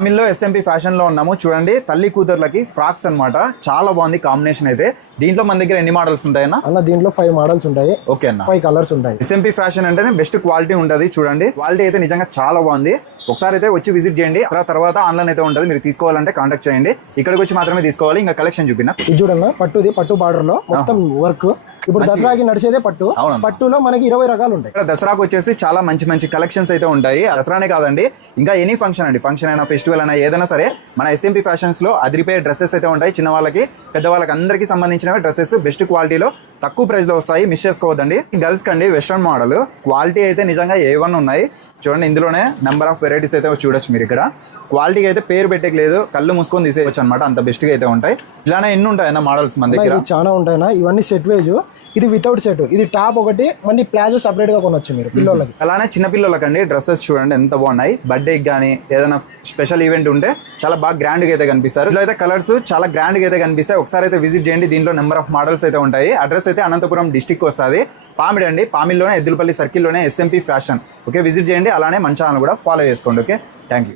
తమిళ్లో SMP fashion లో ఉన్నాము. చూడండి, తల్లి కూతుర్లకి ఫ్రాక్స్ అన్నమాట. చాలా బాగుంది కాంబినేషన్ అయితే. దీంట్లో మన దగ్గర ఎన్ని మోడల్స్ ఉంటాయన్నా? అన్న దీంట్లో 5 మోడల్స్ ఉంటాయి. ఓకే అన్న, 5 కలర్స్ ఉంటాయి. ఎస్ఎంపీ ఫ్యాషన్ అంటేనే బెస్ట్ క్వాలిటీ ఉంటుంది. చూడండి, క్వాలిటీ అయితే నిజంగా చాలా బాగుంది. ఒకసారి అయితే వచ్చి విజిట్ చేయండి. తర్వాత ఆన్లైన్ అయితే ఉంటుంది. మీరు తీసుకోవాలంటే కాంటాక్ట్ చేయండి. ఇక్కడికి వచ్చి మాత్రమే తీసుకోవాలి. ఇంకా కలెక్షన్ చూపిన ఇది చూడన్న, పట్టు బార్డర్ లో మొత్తం వర్క్. ఇప్పుడు దసరాకి నడిచేదే పట్టు. పట్టులో మనకి 20 రకాలు ఉంటాయి. ఇక్కడ దసరాకు వచ్చేసి చాలా మంచి మంచి కలెక్షన్స్ అయితే ఉంటాయి. దసరానే కాదండి, ఇంకా ఎనీ ఫంక్షన్ అండి, ఫంక్షన్ అయినా ఫెస్టివల్ అయినా ఏదైనా సరే మన ఎస్ఎంపీ ఫ్యాషన్స్ లో అదిరిపోయే డ్రెస్సెస్ అయితే ఉంటాయి. చిన్న వాళ్ళకి పెద్ద వాళ్ళకి అందరికీ సంబంధించినవి డ్రెస్సెస్ బెస్ట్ క్వాలిటీలో తక్కువ ప్రైస్ లో వస్తాయి. మిస్ చేసుకోవద్దండి. గర్ల్స్ కండి వెస్ట్రన్ మోడల్ క్వాలిటీ అయితే నిజంగా A1 ఉన్నాయి. చూడండి, ఇందులోనే నెంబర్ ఆఫ్ వెరైటీస్ అయితే చూడొచ్చు మీరు. ఇక్కడ క్వాలిటీకి అయితే పేరు పెట్టేకి లేదు, కళ్ళు మూసుకొని తీసేయచ్చు అనమాట. అంత బెస్ట్ గా అయితే ఉంటాయి. ఇలానే ఎన్ని ఉంటాయన్న మోడల్స్ మన దగ్గర? చాలా ఉంటాయన్నా. ఇవన్నీ సెట్ వేజ్. ఇది వితౌట్ సెట్. ఇది టాప్ ఒకటి, మళ్ళీ ప్లాజో సపరేట్ గా కొనొచ్చు మీరు పిల్లలకి. అలానే చిన్న పిల్లలకండి డ్రెస్సెస్ చూడండి ఎంత బాగున్నాయి. బర్త్డేకి కానీ ఏదైనా స్పెషల్ ఈవెంట్ ఉంటే చాలా బాగా గ్రాండ్ గా అయితే కనిపిస్తారు. ఇలా అయితే కలర్స్ చాలా గ్రాండ్ గా అయితే కనిపిస్తాయి. ఒకసారి అయితే విజిట్ చేయండి. దీంట్లో నెంబర్ ఆఫ్ మోడల్స్ అయితే ఉంటాయి. అడ్రస్ అయితే అనంతపురం డిస్టిక్ వస్తుంది. పామిడి అండి, పామిడిలోనే Eddulapalli సర్కిల్లోనే SMP fashion. Okay, visit చేయండి. అలానే మన ఛానల్ కూడా ఫాలో చేసుకోండి. Okay, thank you.